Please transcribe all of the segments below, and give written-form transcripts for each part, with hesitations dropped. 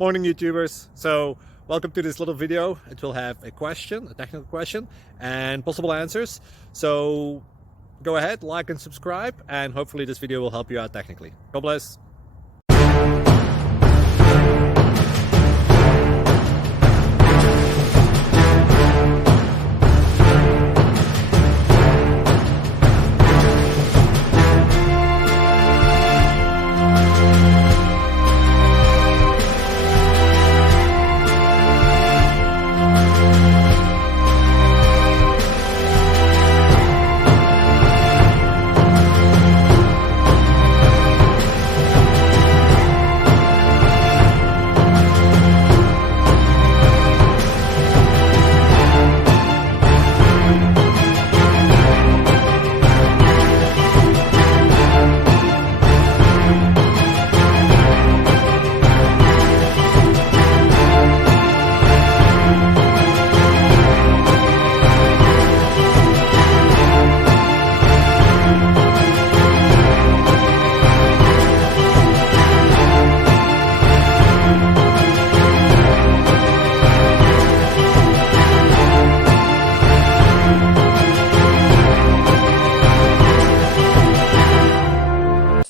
Morning YouTubers. So welcome to this little video. It will have a question, a technical question, and possible answers. So go ahead, like and subscribe, and hopefully this video will help you out technically. God bless.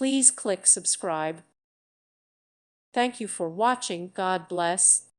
Please click subscribe. Thank you for watching. God bless.